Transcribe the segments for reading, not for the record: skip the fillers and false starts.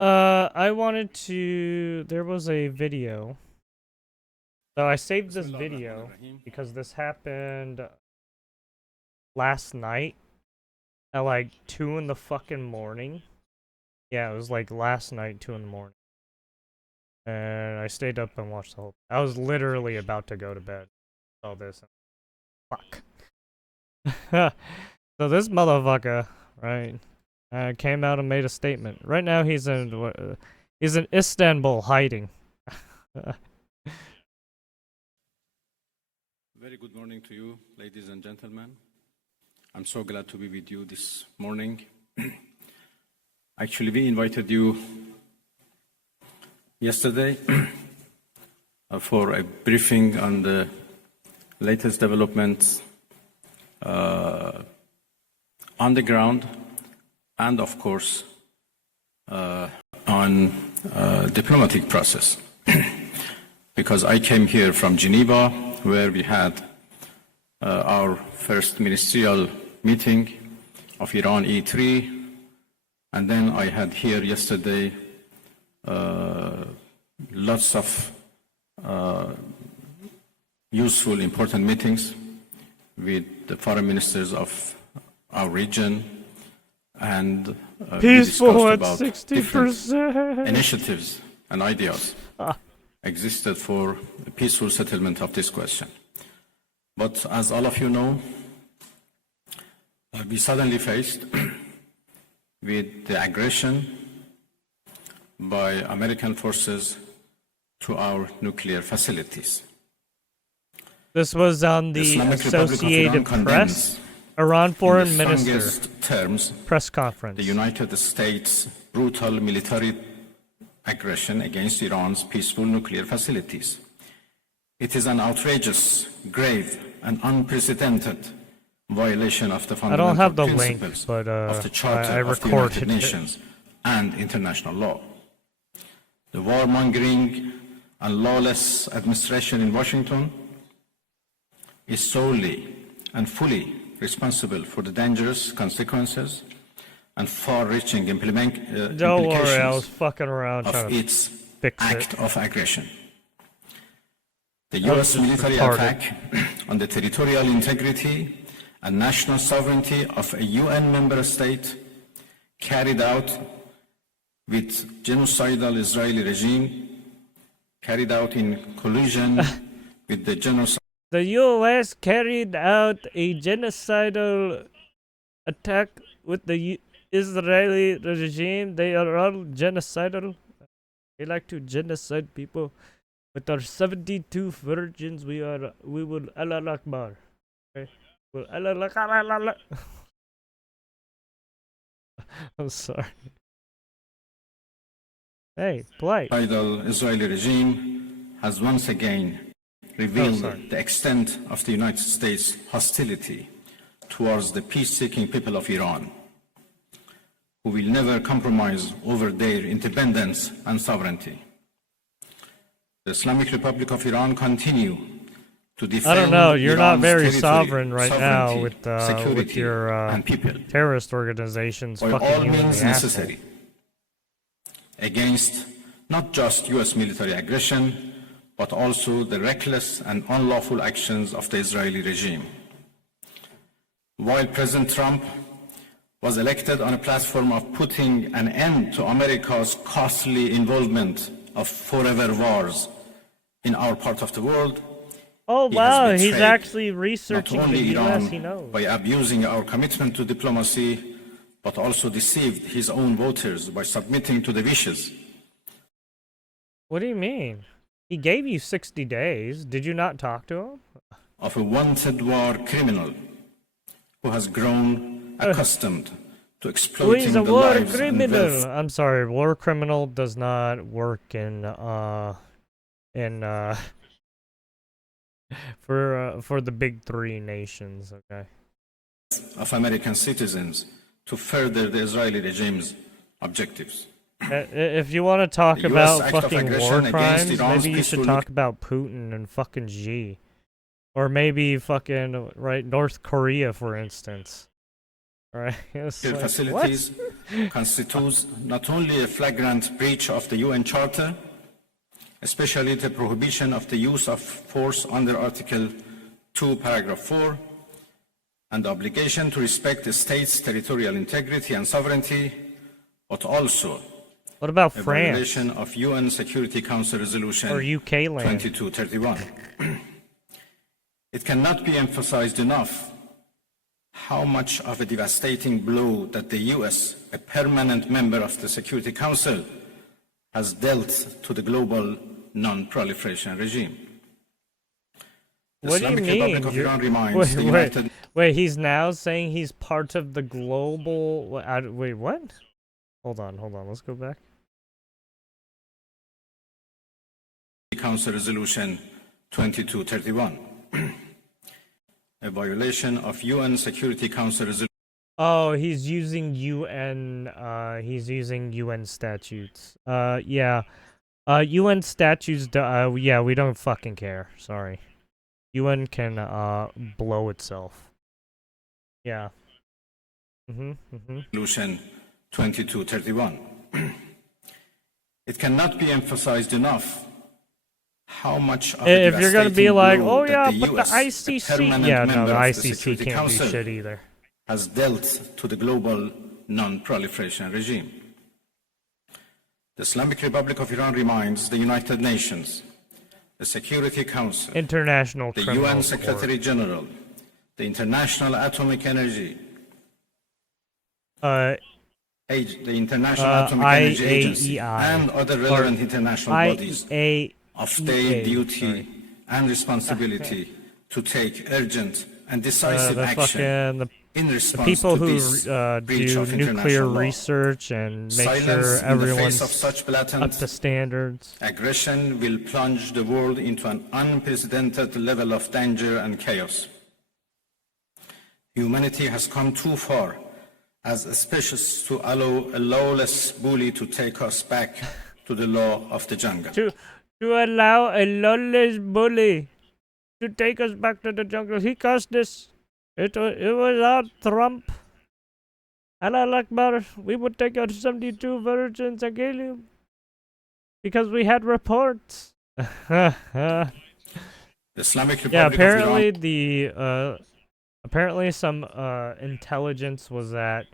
I wanted to. There was a video. So I saved this video because this happened last night at like 2 in the fucking morning. Yeah, it was like last night, 2 in the morning. And I stayed up and watched the whole. I was literally about to go to bed. All this. Fuck. So this motherfucker, right, came out and made a statement. Right now he's in Istanbul hiding. Very good morning to you, ladies and gentlemen. I'm so glad to be with you this morning. Actually, we invited you yesterday for a briefing on the latest developments on the ground and, of course, on diplomatic process. Because I came here from Geneva, where we had our first ministerial meeting of Iran E3, and then I had here yesterday lots of useful, important meetings with the foreign ministers of our region, and we discussed about 60%. different initiatives and ideas existed for a peaceful settlement of this question. But as all of you know, we suddenly faced with the aggression by American forces to our nuclear facilities. This was on the Associated Press, Iran Foreign Minister terms, press conference. The United States' brutal military aggression against Iran's peaceful nuclear facilities. It is an outrageous, grave, and unprecedented violation of the fundamental principles of the Charter of the United Nations and international law. The warmongering and lawless administration in Washington is solely and fully responsible for the dangerous consequences and far-reaching implications of its act of aggression. The U.S. military attack on the territorial integrity and national sovereignty of a UN member state carried out with genocidal Israeli regime, carried out in collusion with the genocide. The U.S. carried out a genocidal attack with the Israeli regime. They are all genocidal. They like to genocide people. With our 72 virgins, we will Allah Akbar. Okay? Well, Allah. I'm sorry. Hey, play. The Israeli regime has once again revealed the extent of the United States' hostility towards the peace-seeking people of Iran, who will never compromise over their independence and sovereignty. The Islamic Republic of Iran continue to defend I don't know, you're Iran's not very sovereign right now with security, your and people terrorist organizations by fucking all you in means the necessary against not just U.S. military aggression, but also the reckless and unlawful actions of the Israeli regime. While President Trump was elected on a platform of putting an end to America's costly involvement of forever wars in our part of the world, oh wow, he's actually researching not only the Iran US, he knows. By abusing our commitment to diplomacy, but also deceived his own voters by submitting to the wishes. What do you mean? He gave you 60 days. Did you not talk to him? Of a wanted war criminal who has grown accustomed to exploiting the lives and wealth. I'm sorry, war criminal does not work for the big three nations, okay? Of American citizens to further the Israeli regime's objectives. If you want to talk about fucking war crimes, maybe you should talk about Putin and fucking Xi. Or maybe fucking, right, North Korea, for instance. Right? It's Nuclear like, facilities what? constitutes not only a flagrant breach of the UN Charter, especially the prohibition of the use of force under Article 2, Paragraph 4, and the obligation to respect the state's territorial integrity and sovereignty, but also What about a France violation of UN Security Council Resolution or UK land? 2231. It cannot be emphasized enough how much of a devastating blow that the US, a permanent member of the Security Council, has dealt to the global non-proliferation regime. The What do you Islamic mean? Republic of Iran reminds the United Wait, he's now saying he's part of the global... Wait, what? Hold on, let's go back. Council Resolution 2231, a violation of UN Security Council Resolution. Oh, he's using UN statutes. Yeah. UN statutes, yeah, we don't fucking care. Sorry. UN can, blow itself. Yeah. Resolution 2231. It cannot be emphasized enough how much of a If you're gonna be devastating like, blow oh yeah, that the but the US, a ICC... permanent Yeah, no, member the of the ICC Security can't do Council, shit either. has dealt to the global non-proliferation regime. The Islamic Republic of Iran reminds the United Nations, the Security Council, International the Criminal UN Court. Secretary General, the International Atomic Energy, the International Atomic Energy Agency, and other relevant international bodies of their duty and responsibility to take urgent and decisive action in response people to who this breach do of nuclear international law. research and make Silence sure in the face everyone's of such blatant up to standards. aggression will plunge the world into an unprecedented level of danger and chaos. Humanity has come too far as a species to allow a lawless bully to take us back to the law of the jungle. To allow a lawless bully to take us back to the jungle. He caused this. It was our Trump. Allah Akbar. We would take out 72 virgins and kill him. Because we had reports. The Islamic Republic Yeah, apparently of Iran. Apparently some intelligence was that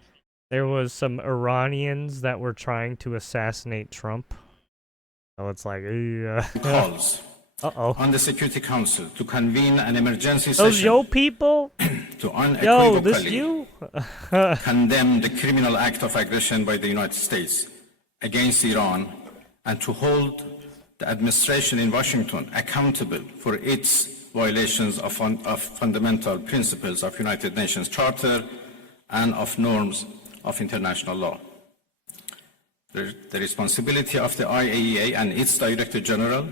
there was some Iranians that were trying to assassinate Trump. So it's like, calls on the Security Council to convene an emergency those session yo people? to Yo, this unequivocally you? condemn the criminal act of aggression by the United States against Iran and to hold the administration in Washington accountable for its violations of fundamental principles of United Nations Charter and of norms of international law. The responsibility of the IAEA and its Director General,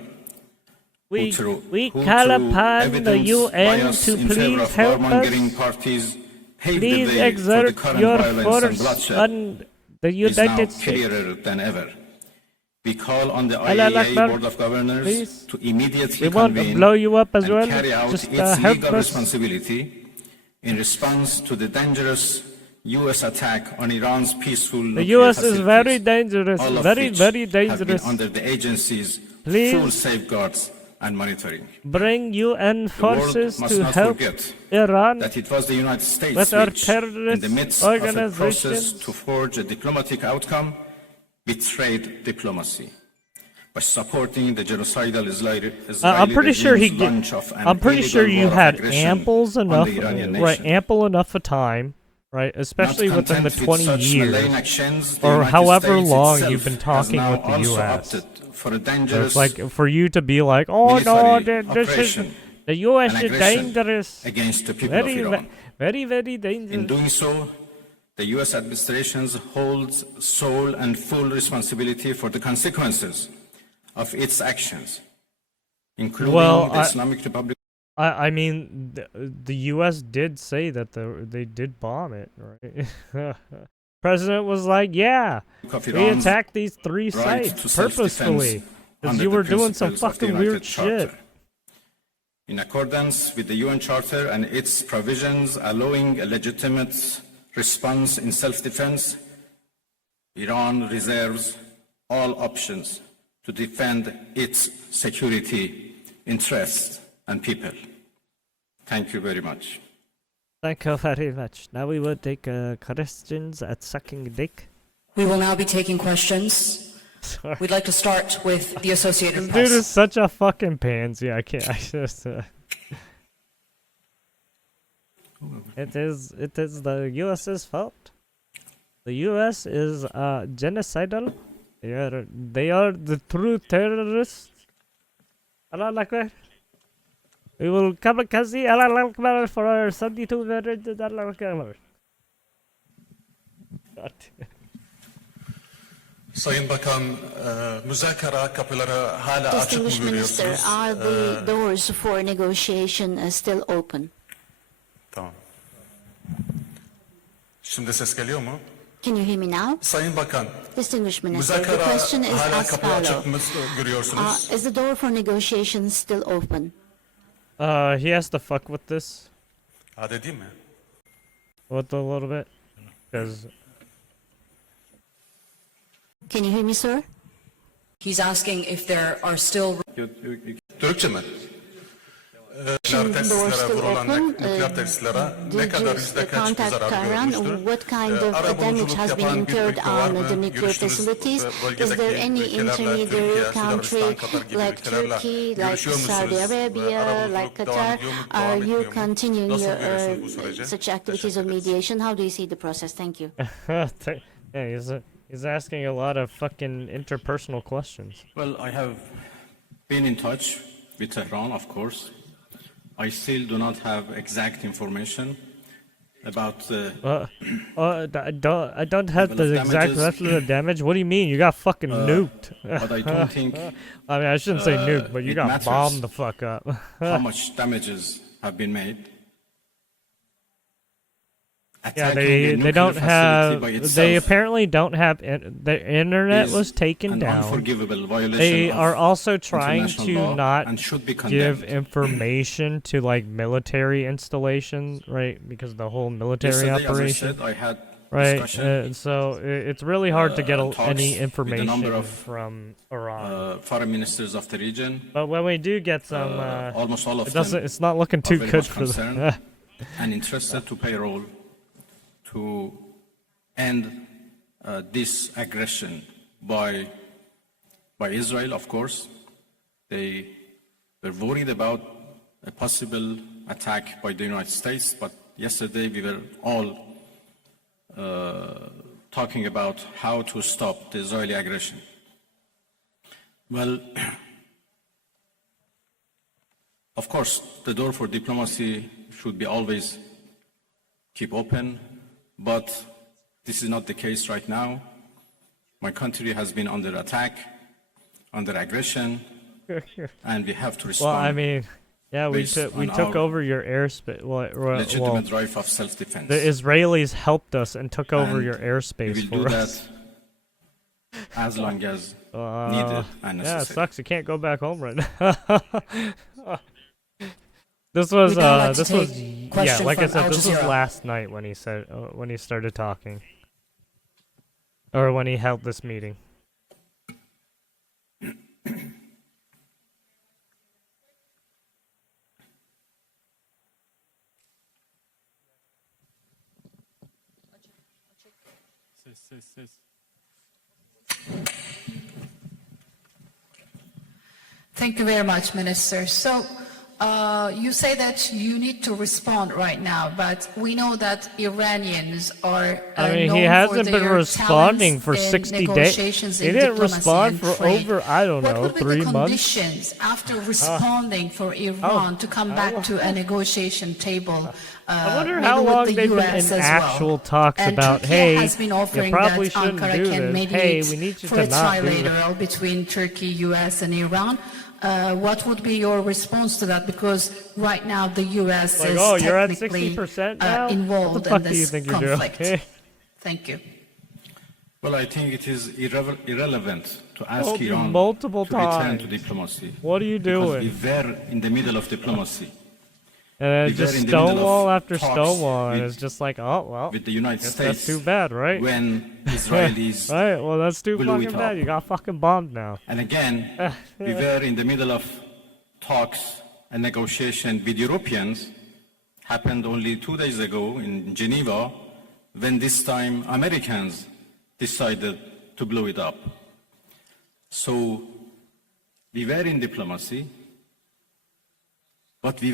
we call upon the UN to please help us. Parties please exert your force on the United States. Clearer than ever. We call on the IAEA Board of Governors to immediately convene blow you up as and well. carry out Just, its help legal us. responsibility in response to the dangerous U.S. attack on Iran's peaceful nuclear The U.S. facilities, is very dangerous, all of very, which very have been dangerous. under the agency's Please full safeguards and monitoring. bring UN The world forces must to not help forget Iran that it was the United States with our which, in terrorist the midst of a process organizations. to forge a diplomatic outcome, betrayed diplomacy by supporting the genocidal Israeli I'm pretty sure he regime's did. launch of an I'm pretty sure illegal you war of had aggression amples on enough, the Iranian right? nation. Ample enough of time, right? Especially Not within the content 20 with such years, malign actions, the or United however States long itself you've been has talking now with the also U.S. opted for a So dangerous it's like for you to be like, oh no, military this is operation the U.S. and is aggression dangerous, against the people very, of Iran. very, very In dangerous. doing so, the U.S. administration holds sole and full responsibility for the consequences of its actions, including the Islamic Republic. I mean, the U.S. did say that they did bomb it, right? President was like, yeah, we attacked these 3 sites purposefully because you were doing some fucking weird shit. In accordance with the UN Charter and its provisions allowing a legitimate response in self-defense, Iran reserves all options to defend its security interests and people. Thank you very much. Thank you very much. Now we will take questions at sucking dick. We will now be taking questions. Sorry. We'd like to start with the Associated This Press. dude is such a fucking pansy. I can't. I just. It is the U.S.'s fault. The U.S. is genocidal. They are the true terrorists. Allah Akbar. We will kamikaze Allah Akbar for our 72 veterans. Allah Akbar. Sayın Bakan, müzakere kapıları hala açık mı Distinguished Minister, görüyorsunuz? are the doors for negotiation still open? Tamam. Şimdi ses geliyor mu? Can you hear me now? Sayın Bakan, Distinguished Minister, the müzakere question is hala as kapı açık mı follows. görüyorsunuz? Is the door for negotiation still open? He has to fuck with this. Hadi değil mi? With a little bit. Because. Can you hear me, sir? He's asking if there are still Türkçe mi? Nükleer Door tesislere still vurulan open? nükleer tesislere ne Did kadar you yüzde kaç contact zarar Tehran? görmüştür? What kind of Ara damage buluculuk has been yapan bir incurred ülke var on mı? the nuclear Görüştünüz, facilities? bölgedeki Is there any ülkelerle, intermediary Türkiye, country Sudanistan, Katar gibi like ülkelerle Turkey, like görüşüyor Saudi musunuz? Arabia, Ara like buluculuk devam Qatar? ediyor mu, Are devam you etmiyor mu? continuing Nasıl your görüyorsunuz bu süreci? such activities of Teşekkür ederiz. mediation? How do you see the process? Thank you. Yeah, he's asking a lot of fucking interpersonal questions. Well, I have been in touch with Tehran, of course. I still do not have exact information about the I don't have level the of exact damages. level of damage. What do you mean? You got fucking nuked. but I don't think I mean, I shouldn't say nuked, but you it got matters. bombed the fuck up. how much damages have been made. Yeah, Attacking they a nuclear don't facility have. by They itself apparently don't have. Their internet is was taken an down. unforgivable violation They of are also trying international to law not and should be give condemned. information to like military installation, right? Because the whole military Yesterday, operation, as I said, I had right? discussion So it's really hard to get talks any with a information number of, from Iran. foreign ministers of the region. But when we do get some, Almost all of it them doesn't. It's not looking are too very good much for concerned them. and interested to play a role to end this aggression by Israel, of course. They were worried about a possible attack by the United States, but yesterday we were all talking about how to stop the Israeli aggression. Well, of course, the door for diplomacy should be always keep open, but this is not the case right now. My country has been under attack, under aggression, and we have to respond. Well, I mean, yeah, we based took on our over your airspace. Well, legitimate right of self-defense. the Israelis helped us and took over And your airspace we will for do us. that as long as needed and Yeah, it necessary. sucks. You can't go back home right now. This was We'd now like to this take was yeah, question like I from said, Al this was Jazeera. last night when he said when he started talking, or when he held this meeting. Thank you very much, Minister. So you say that you need to respond right now, but we know that Iranians are I mean, known he for hasn't been their responding talents for in 60 days. negotiations He in didn't diplomacy respond and for trade. over, I don't What know, would be 3 the months. conditions after responding for Iran to come back to a negotiation table? I wonder maybe how with long the they've been US in as actual well. talks And about, Turkey hey, has been you offering probably that shouldn't Ankara do can this. Hey, mediate we need you for to a not do this. trilateral between Turkey, US, and Iran. What would be your response to that? Because right now the US Like, is oh, you're at technically 60% now? involved What the fuck in do you this think you're doing? conflict. Thank you. Well, I think it is irrelevant to ask Told you Iran multiple to return to times. diplomacy. What are you Because we doing? were in the middle of diplomacy. And We it's just were in the middle of Stonewall after talks Stonewall, and with- it's just like, oh well, with the United guess States that's too bad, right? when Israelis Right, well that's too blew fucking it bad. up. You got fucking bombed now. And again, we were in the middle of talks and negotiation with Europeans, happened only 2 days ago in Geneva, when this time Americans decided to blow it up. So we were in diplomacy, but we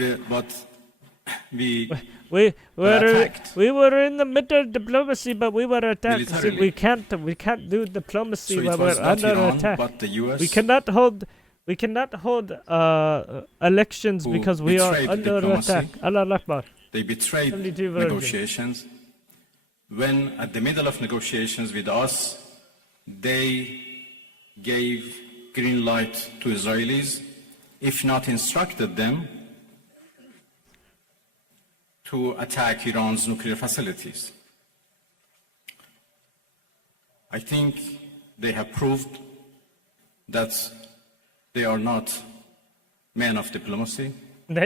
We attacked. we were in the middle of diplomacy, but we were attacked. See, Militarily. we can't do diplomacy So when it was we're not under Iran, attack. but the US We cannot hold elections who because we are betrayed under diplomacy. attack. Allah Akbar. They betrayed 72 version. negotiations. When at the middle of negotiations with us, they gave green light to Israelis, if not instructed them to attack Iran's nuclear facilities. I think they have proved that they are not men of diplomacy, and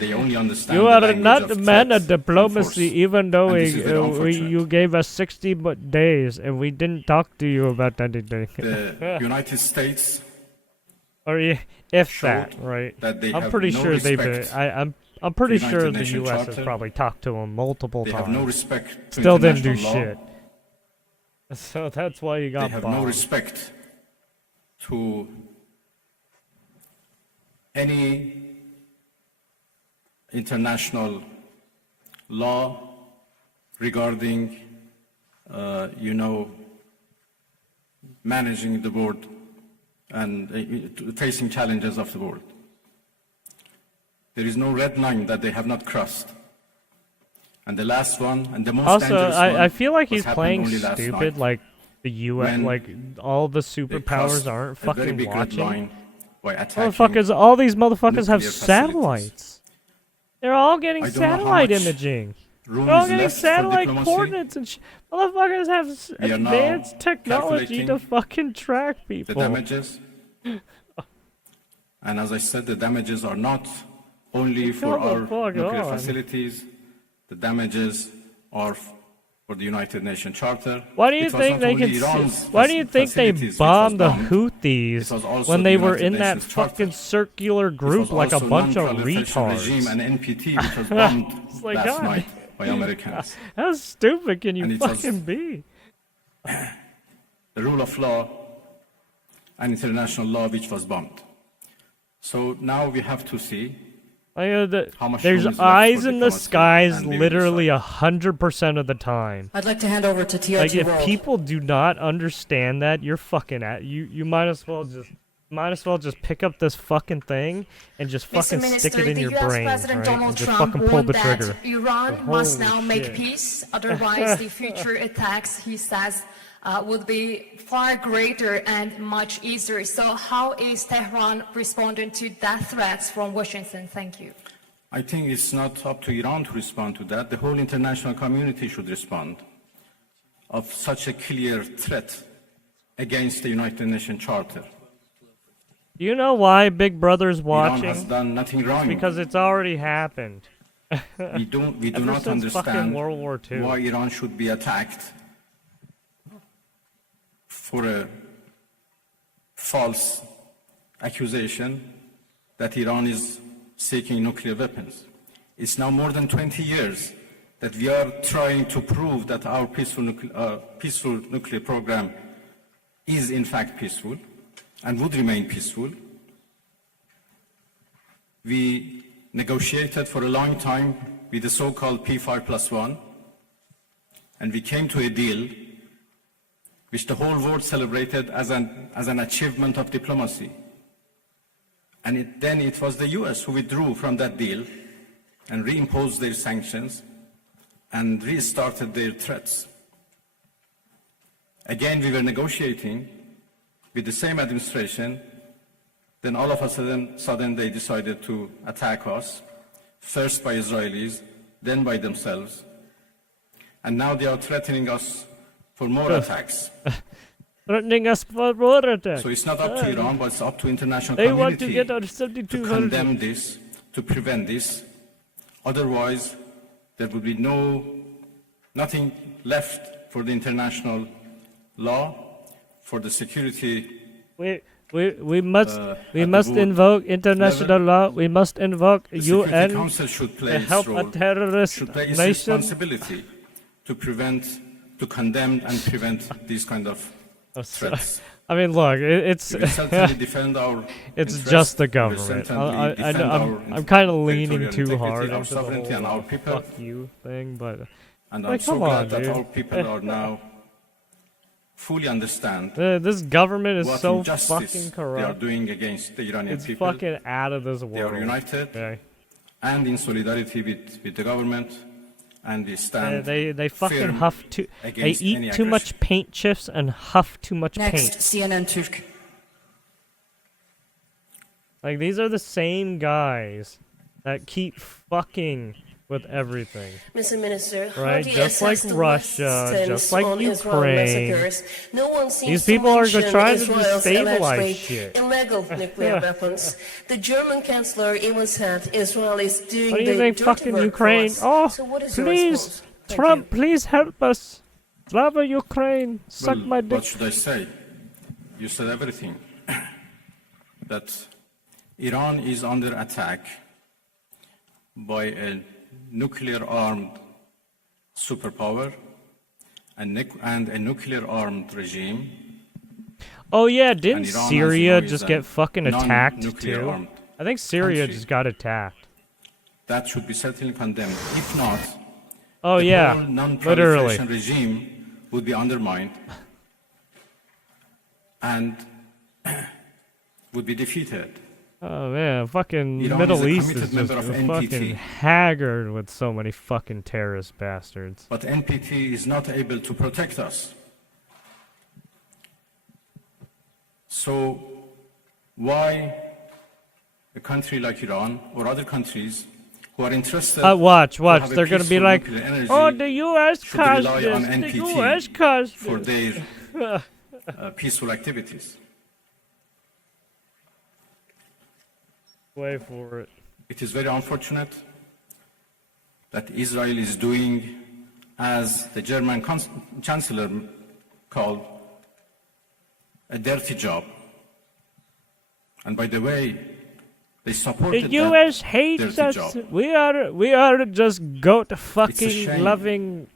they only understand You the are language not of a man threat of and diplomacy, force. even though And this is very unfortunate. you gave us 60 days and we didn't talk to you about anything. The United States Or if showed that, right? that they I'm have pretty no sure they've. respect I'm pretty to the sure United the Nations U.S. has Charter. probably talked to him multiple They times. have no respect to Still didn't do international law. shit. So that's why you They got have bombed. no respect to any international law regarding, managing the world and facing challenges of the world. There is no red line that they have not crossed. And the last one, and the most Also, dangerous one, I feel like was he's happened playing only last stupid. night. Like the U.S. when like all the They crossed superpowers aren't a very fucking big red watching. line by attacking. Motherfuckers, all these motherfuckers have nuclear facilities. satellites. They're all getting I don't know how satellite much imaging. room They're all is getting left for satellite diplomacy. coordinates and motherfuckers have We are now advanced technology to calculating fucking track The people. damages, and as I said, the damages are not only for Come the our fuck nuclear on. facilities. The damages are for the United Nations Charter. Why do you It was think not they only can? Iran's Why do you think they facilities which was bombed the bombed. Houthis It was also when the they were United in that Nations Charter. fucking circular It was group like a also bunch of non-proliferation regime retards? and NPT, which was bombed It's like, last God. night by Americans. How stupid can you And it was- fucking be? The rule of law and international law which was bombed. So now we have to see How much There's room is left eyes for in the diplomacy, skies and we will literally 100% of the time. I'd like to hand over to TRT Like if World. people do not understand that, you're fucking at you might as well just pick up this fucking thing and just fucking stick it in the your US brain, President right? Donald And just Trump fucking pull warned the that trigger. Iran must Holy now make shit. peace, otherwise the future attacks, he says, would be far greater and much easier. So how is Tehran responding to that threats from Washington? Thank you. I think it's not up to Iran to respond to that. The whole international community should respond of such a clear threat against the United Nations Charter. Do you know why Big Brother's Iran has watching? done nothing wrong. Because it's already happened. we do Ever not since fucking understand World War II. why Iran should be attacked for a false accusation that Iran is seeking nuclear weapons. It's now more than 20 years that we are trying to prove that our peaceful nuclear program is in fact peaceful and would remain peaceful. We negotiated for a long time with the so-called P5+1, and we came to a deal which the whole world celebrated as an achievement of diplomacy. And then it was the US who withdrew from that deal and reimposed their sanctions and restarted their threats. Again, we were negotiating with the same administration. Then all of a sudden they decided to attack us, first by Israelis, then by themselves. And now they are threatening us for more attacks. Threatening us for war attack. So it's not up to Iran, but it's up to international They community want to get our to 7200. condemn this, to prevent this, Otherwise, there would be nothing left for the international law, for the security. We must the invoke international law. We must invoke The Security UN Council should play to its help role, a terrorist should play its nation. responsibility to condemn and prevent these kind of threats. I mean, look, it's We will certainly defend our it's interests. just the We will government. certainly defend our I'm kind of leaning territorial too integrity, hard our into the sovereignty and our whole people. fuck you thing, but And like, I'm so come glad on, that dude. our people are now fully understand This government is what so injustice fucking they are corrupt. doing against the Iranian It's people. fucking out of this world. They are united Okay. and in solidarity with the government, and we stand They fucking firm huff too. They against eat any too much aggression. paint chips and huff too much Next, paint. CNN Türk. Like, these are the same guys that keep fucking with everything. Mr. Minister, how Right, do you just assess like the Russia, West's stance just like on Israel Ukraine. massacres? No one seems These to people are mention trying to Israel's destabilize allegedly shit. illegal nuclear weapons. The German chancellor even said Israel is doing What do you the think, dirty fucking work Ukraine? for us. Oh, So what is your please, response? Thank Trump, you. please help us. Slava Ukraine, suck Well, my what dick. should I say? You said everything. That Iran is under attack by a nuclear-armed superpower and a nuclear-armed regime. Oh yeah, didn't And Iran, as Syria you know, is just a get fucking attacked non-nuclear too? armed I think Syria country. just got attacked. That should be certainly condemned. If not, Oh the yeah, whole literally. non-proliferation regime would be undermined and would be defeated. Oh man, fucking Iran is Middle a East committed is just member of NPT. fucking haggard with so many fucking terrorist bastards. But NPT is not able to protect us. So why a country like Iran or other countries who are interested Watch, to have a they're gonna be peaceful like, nuclear energy oh, the U.S. should caused rely on this, the NPT U.S. caused for this. their peaceful activities? Wait for it. It is very unfortunate that Israel is doing, as the German Chancellor called, a dirty job. And by the way, they The supported U.S. that hates dirty us. job. We are just goat fucking shame loving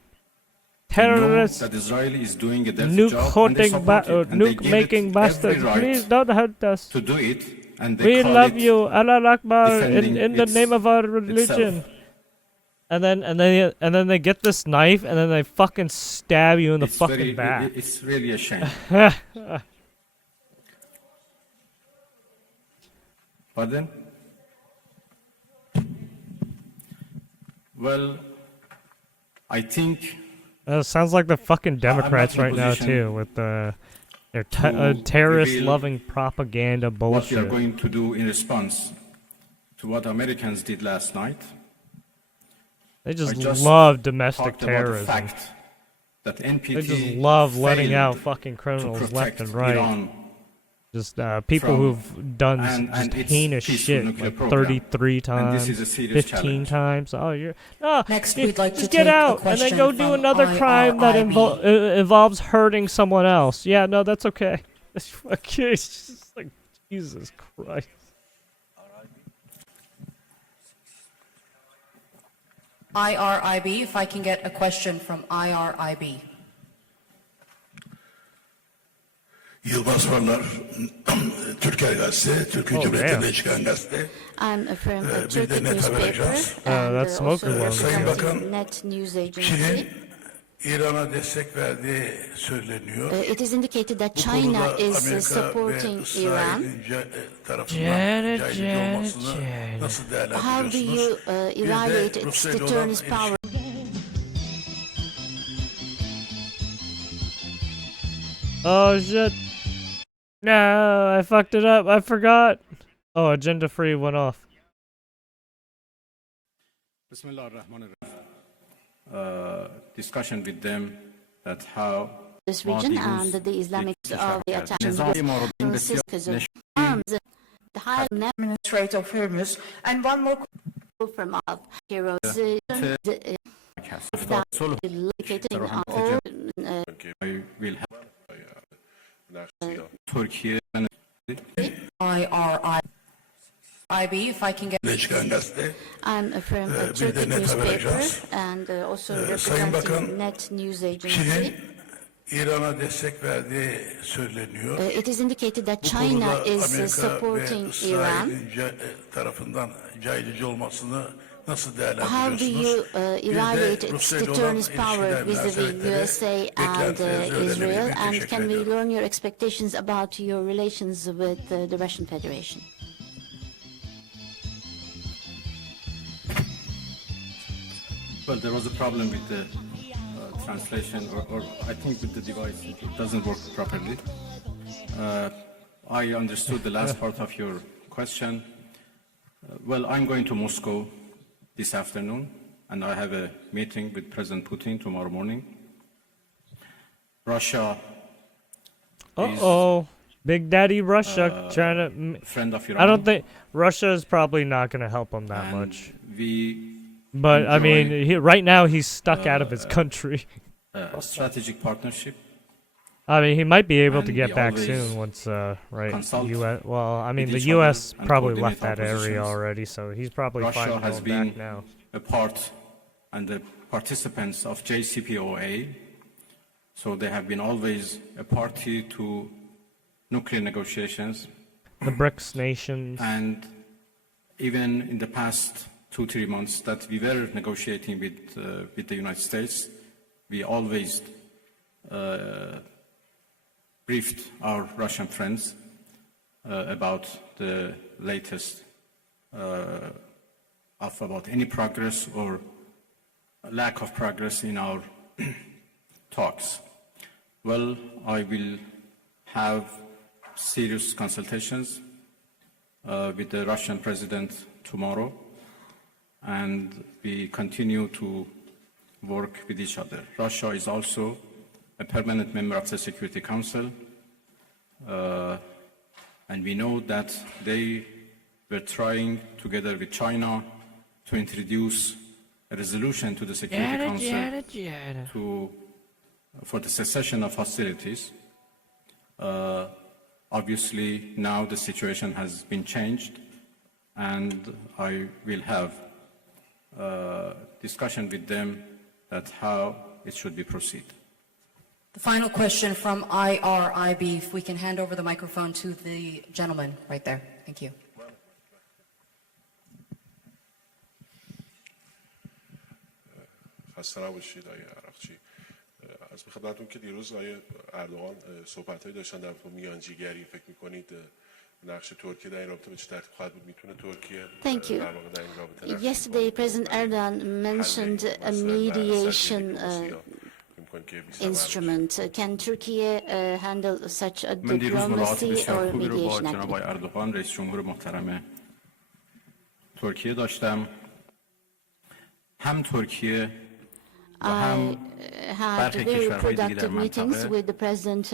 They know terrorists, that Israel is doing a dirty nuke job, and they holding, support it, and they nuke give making it bastards. every right Please don't hurt us. to do it, and they We call love it you, Allah Akbar, defending in the name of our religion. itself. And then they get this knife and then they fucking stab you in the It's fucking back. It's really a shame. Pardon? Well, I think Sounds like the fucking Democrats not in right now position too, with their to terrorist-loving propaganda what we are bullshit. going to do in response to what Americans did last night. They just, I just love domestic talked about the terrorism. fact that NPT They just love letting out failed fucking to criminals left protect and right. Iran Just people from- who've done and just its heinous peaceful shit nuclear like program. 33 And times, this is a serious 15 challenge. times. Oh, you're no. Next, you- we'd like to just get take a out and then question go do from another crime that IRIB. involves hurting someone else. Yeah, no, that's okay. It's fucking it's just like Jesus Christ. IRIB, if I can get a question from IRIB. Yılmaz Varlar, Türker Gazete, Türkiye Oh, Cumhuriyeti'nde damn. çıkan gazete. I'm from a bir de Turkic net haber newspaper ajans. and that's smoker also logo, Sayın from Bakan, Net News Agency. Çin'in İran'a destek verdiği söyleniyor. It is indicated that Bu China konuda is Amerika supporting ve Iran. İsrail'in tarafından Janet, caydırıcı Janet, olmasını Janet. nasıl How do değerlendiriyorsunuz? you evaluate its Rusya ile olan deterrence power? Oh shit. No, I fucked it up. I forgot. Oh, agenda free went off. Discussion with them that how This region and the Islamic of the attack consists of arms, the high Strait of Hormuz. And one more from of heroes that locating on all I will have Turkey IRIB, if I can get Ne çıkan gazete. I'm from a Bir de Turkish Net Haber newspaper Ajans. and also Sayın Bakan, representing Net News Agency. Çin'in İran'a destek verdiği söyleniyor. It is indicated that Bu China konuda is Amerika ve supporting Iran. İsrail'in tarafından caydırıcı olmasını nasıl How do değerlendiriyorsunuz? you Bir de evaluate its Rusya ile olan deterrence power ilişkiler vis-a-vis münasebetlere USA and beklentilerinizi öğrenebilir Israel? miyim? And Teşekkür can we ediyorum. learn your expectations about your relations with the Russian Federation? Well, there was a problem with the translation, or I think with the device, it doesn't work properly. I understood the last part of your question. Well, I'm going to Moscow this afternoon, and I have a meeting with President Putin tomorrow morning. Russia Uh-oh. Big Daddy Russia trying to... friend of Iran. I don't think... Russia is probably not going to help him that and much. we But, I enjoy, mean, right now he's stuck out of his country. a strategic partnership. I mean, he might be able to And get we back always soon once, right, consult US... Well, I mean, with the each other US and probably coordinate left our that area positions. already, so he's probably Russia fine has going been back now. a part and the participants of JCPOA, so they have been always a party to nuclear negotiations, The BRICS nations. and even in the past 2-3 months that we were negotiating with the United States, we always briefed our Russian friends about the latest about any progress or lack of progress in our talks. Well, I will have serious consultations with the Russian president tomorrow, and we continue to work with each other. Russia is also a permanent member of the Security Council, and we know that they were trying, together with China, to introduce a resolution to the Security Council for the cessation of hostilities. Obviously, now the situation has been changed, and I will have discussion with them that how it should be proceed. the final question from IRIB, if we can hand over the microphone to the gentleman right there. Thank you. خسته نباشید آقای عراقچی. از خدمتتون که دیروز آقای اردوغان صحبت‌هایی داشتن در مورد میانجیگری، فکر می‌کنید نقش ترکیه در این رابطه به چه ترتیب خواهد بود؟ میتونه ترکیه Thank you. در واقع در این رابطه نقش Yesterday, President Erdogan mentioned a mediation instrument. Can Turkey handle such a من دیروز ملاقات diplomacy بسیار or خوبی رو با mediation جناب activity? آقای اردوغان رئیس جمهور محترم ترکیه داشتم. هم ترکیه و هم had برخی very کشورهای دیگه در productive meetings منطقه with the President of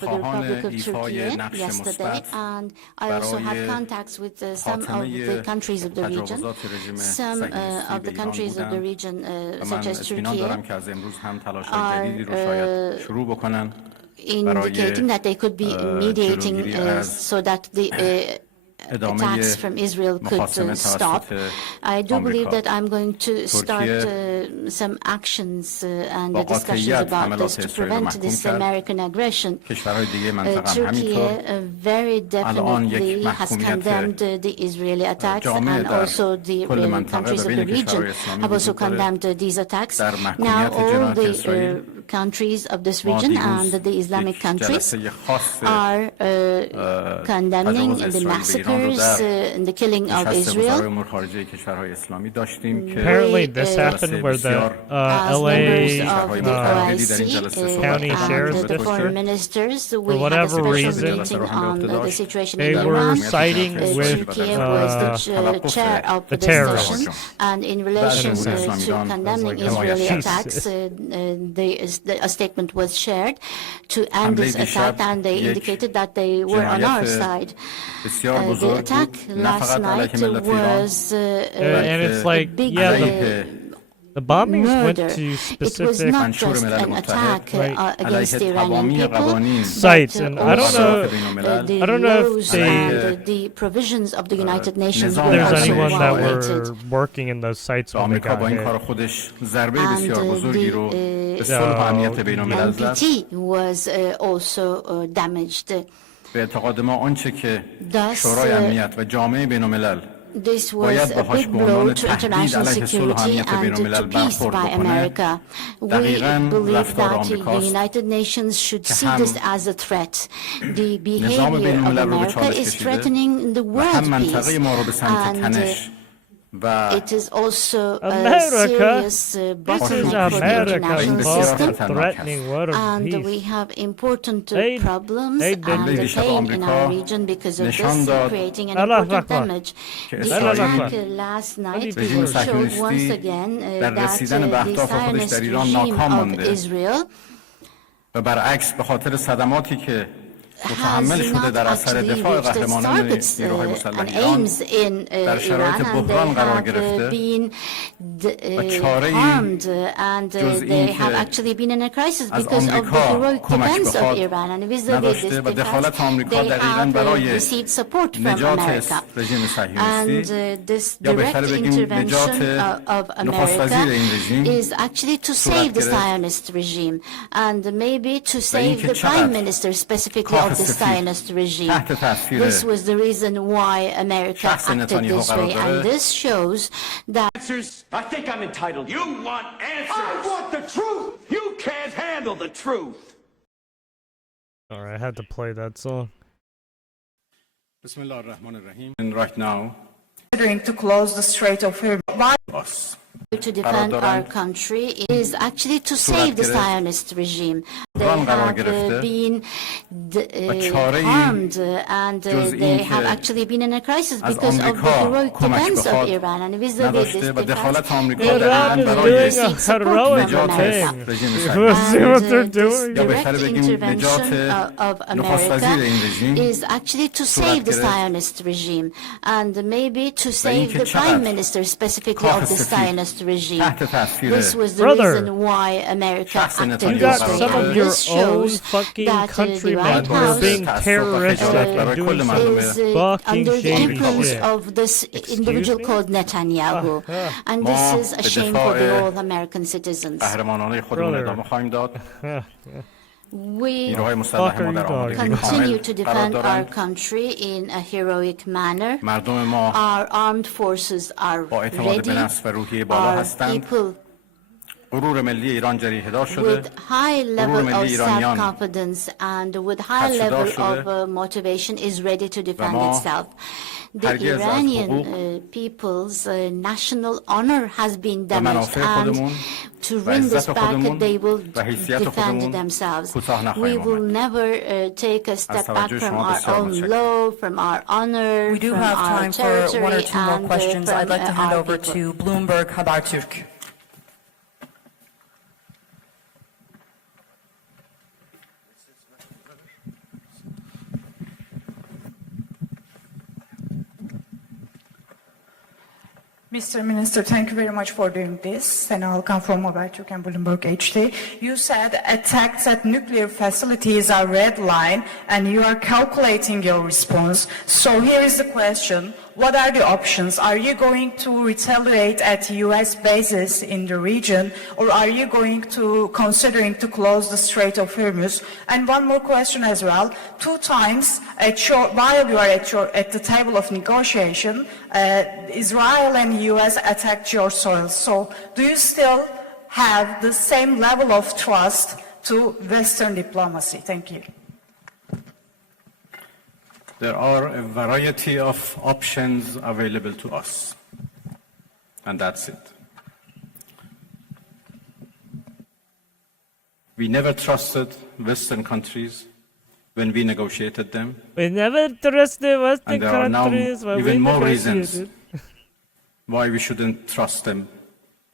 the خواهان Republic of ایفای Turkey نقش yesterday, مثبت and I also had برای contacts with some of the خاتمه countries of the region. تجاوزات رژیم Some صهیونیستی of به the ایران countries of the بودند region, و such من as اطمینان دارم Turkey, که از امروز هم تلاش‌های جدیدی رو شاید شروع بکنن indicating that they could be mediating جلوگیری از so that the ادامه attacks from Israel could مخاصمه stop. توسط I do believe آمریکا. that I'm going to start ترکیه some actions and با discussions قاطعیت about حملات this to اسرائیل رو prevent محکوم this کرد. American aggression. کشورهای دیگه منطقه هم همینطور. Turkey very الان یک definitely has محکومیت condemned the Israeli attacks, جامع and در also the کل منطقه countries و of بین the region کشورهای اسلامی have also وجود داره. condemned these attacks. در Now محکومیت all جنایت the اسرائیل countries of this ما region دیروز and the Islamic یک countries جلسه خاص are condemning تجاوز the اسرائیل به ایران رو massacres در and the killing of نشست وزرای Israel. امور خارجه کشورهای اسلامی داشتیم که Apparently, this happened where the As LA members of the متعددی در این OIC جلسه صحبت county کردند sheriff's and the به foreign district, ministers, for we had a whatever special reason, meeting on the situation They in were Iran. siding with Turkey was the chair of the the terrorists. session, and in relation to condemning Israeli Jesus. attacks, a statement was shared to end this attack, and they indicated that they were on our side. The attack last night was And it's like, big the bombings went murder. to It was specific not just an attack against the Iranian people, sites, and I don't know. the I don't know if laws they- and the provisions of the United Nations were There's also anyone that violated. were working in those sites when they got hit. NPT was also damaged. Thus, this was a big blow to international security and to peace by America. We believe that the United Nations should see this as a threat. The behavior of America is threatening the world peace, and it is also America? a serious This is bottleneck for the America's international fault system. for threatening world And we peace. have important They- problems they and did- pain in our region because of this, creating an Allah important Akbar. damage. The Allah attack Akbar. last What night did you do? showed once again that the Zionist regime of Israel و برعکس به خاطر صدماتی که has متحمل شده not در اثر actually دفاع reached its قهرمانان targets نیروهای and مسلح ایران aims in در شرایط Iran, and they بحران قرار گرفته have been چاره‌ای harmed, and جز they این have که actually been in a crisis از because of the آمریکا heroic کمک defense of بخواد Iran, and vis-a-vis this نداشته و دخالت defense, آمریکا they دقیقاً have برای received support from نجات America. رژیم And صهیونیستی this یا direct بهتر بگیم intervention نجات of نخست وزیر America این رژیم is actually to save the گرفت. Zionist regime, and maybe to save اینکه the چقدر prime minister specifically کاخ of the سفید Zionist regime. تحت تاثیر This was the reason why America شخص acted نتانیاهو this قرار way, داره. and this shows that I think I'm entitled. You want answers? I want the truth. You can't handle the truth. Alright, I had to play that song. بسم الله الرحمن الرحیم. And right now Considering to close the Strait of Hormuz. us to defend our country is actually to save the Zionist regime. They have been harmed, and they have actually been in a crisis because of the heroic defense of Iran, and vis-a-vis this defense, they Iran have is doing a received support heroic from America. thing. See what they're This doing? direct intervention of America is actually to save the Zionist regime, and maybe to save the prime minister specifically of the Zionist regime. This was the reason why America acted You this got way, some of and your this own shows fucking that the countrymen White who are House being terroristic and doing some is fucking under the shady influence shit. of this individual me? called Netanyahu, and this is a shame for the all American citizens. قهرمانانه خودمون Brother. ادامه خواهیم داد. We نیروهای مسلح ما در آمادگی continue کامل to قرار defend our دارند. country in a heroic manner. مردم ما Our armed forces are با اعتماد به ready. نفس و روحیه بالا Our هستند. people غرور ملی ایران جریحه‌دار شده. with high level ملی of ایرانیان self-confidence and with high خدشه‌دار level شده. of motivation is ready to defend ما itself. The هرگز از Iranian حقوق people's national honor has been و damaged, منافع and خودمون to و win this عزت back, خودمون they will و حیثیت defend خودمون themselves. کوتاه We نخواهیم will آمد. never take a step back توجه from شما our بسیار own متشکرم. law, from our honor, We do from have our time for one or territory, two more and questions. from I'd like to hand our over people. to Bloomberg Haberturk. Mr. Minister, thank you very much for doing this. And I'll come from Haberturk and Bloomberg HD. You said attacks at nuclear facilities are red line, and you are calculating your response. So here is the question. What are the options? Are you going to retaliate at U.S. bases in the region, or are you going to considering to close the Strait of Hormuz? And one more question as well. 2 times while you are at the table of negotiation, Israel and U.S. attacked your soil. So do you still have the same level of trust to Western diplomacy? Thank you. There are a variety of options available to us, and that's it. We never trusted Western countries when we negotiated them. We never trusted Western And there are now countries when we even more reasons negotiated. why we shouldn't trust them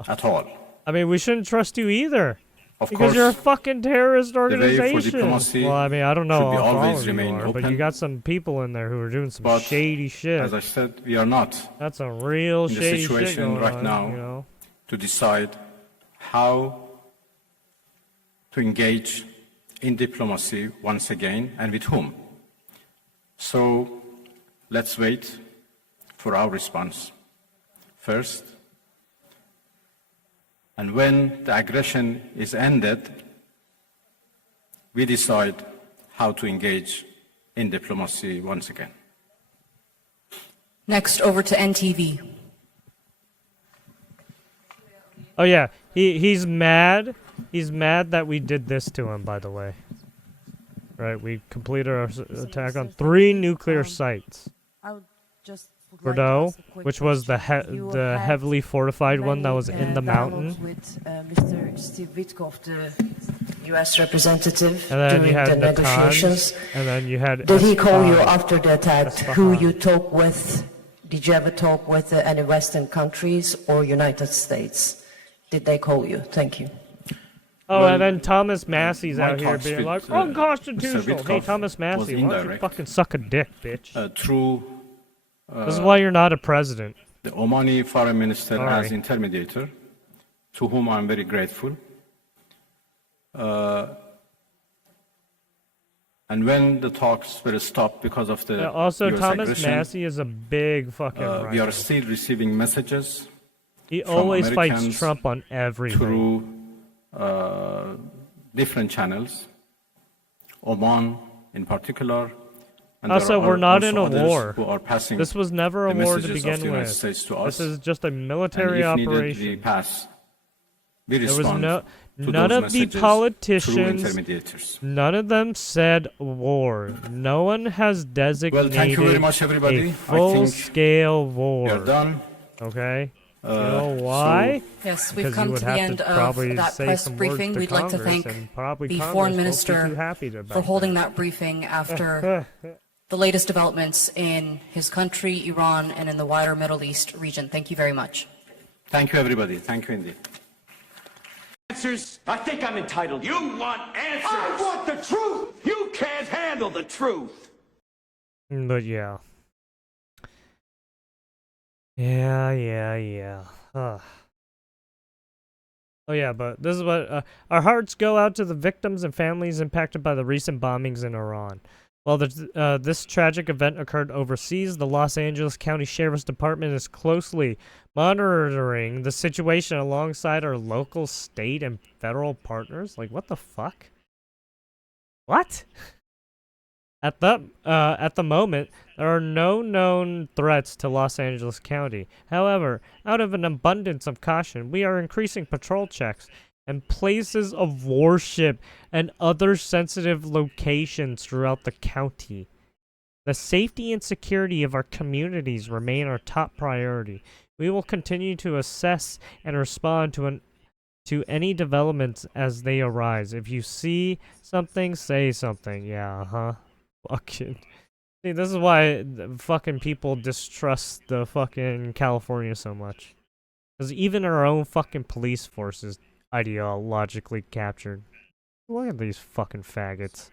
at all. I mean, we shouldn't trust you either. Of Because course, you're a fucking terrorist way for organization. diplomacy Well, I mean, I don't know should be how always strong you remain are, but you open. got some people in there who are doing some But shady shit. as I said, we are not That's a real in the shady shit situation going right on, now you know? to decide how to engage in diplomacy once again and with whom. So let's wait for our response first. And when the aggression is ended, we decide how to engage in diplomacy once again. Next, over to NTV. Oh yeah, he's mad. He's mad that we did this to him, by the way. Right, we completed our attack on 3 nuclear sites. I would just would like to Bordeaux, ask a quick which was the question. You the had heavily fortified one that many, was in the dialogues mountain. with Mr. Steve Witkoff, the U.S. representative, And then you during the had the negotiations. Tans, and then you had Did he call you Esfahan. after the attack? Who you talk with? Did you ever talk with any Western countries or United States? Did they call you? Thank you. Oh, Well, and then Thomas Massey's my out here talks being with, like, Mr. unconstitutional. Hey, Witkoff Thomas was Massey, why don't you indirect. fucking suck a dick, bitch? Through This is why you're not a president. the Omani foreign minister Sorry. as intermediator, to whom I'm very grateful. And when the talks were stopped because of the Also, US Thomas aggression, Massey is a big fucking we rhino. are still receiving messages He from always fights Americans Trump on everything. through different channels, Oman in particular. And there Also, are we're not also in a others war. who are passing This was never a the war to messages of begin the United with. States to This us. is just a military And if needed, operation. we pass. We There was respond no, to none those of the messages through politicians, intermediators. none of them said war. No one has designated Well, thank you very much, everybody. a I think full-scale war. We are done. Okay? You know why? Yes, we've Because you come would to the have end to of probably that say press some words briefing. to We'd like to Congress, thank and probably the Congress foreign won't be minister too happy about for holding that. that briefing after the latest developments in his country, Iran, and in the wider Middle East region. Thank you very much. Thank you, everybody. Thank you indeed. Answers? I think I'm entitled. You want answers? I want the truth. You can't handle the truth. But yeah. Yeah. Ugh. Oh yeah, but this is what our hearts go out to the victims and families impacted by the recent bombings in Iran. While this tragic event occurred overseas, the Los Angeles County Sheriff's Department is closely monitoring the situation alongside our local, state, and federal partners. Like, what the fuck? What? At the moment, there are no known threats to Los Angeles County. However, out of an abundance of caution, we are increasing patrol checks and places of worship and other sensitive locations throughout the county. The safety and security of our communities remain our top priority. We will continue to assess and respond to any developments as they arise. If you see something, say something. Yeah, huh? Fucking. See, this is why fucking people distrust the fucking California so much. Because even our own fucking police force is ideologically captured. Look at these fucking faggots.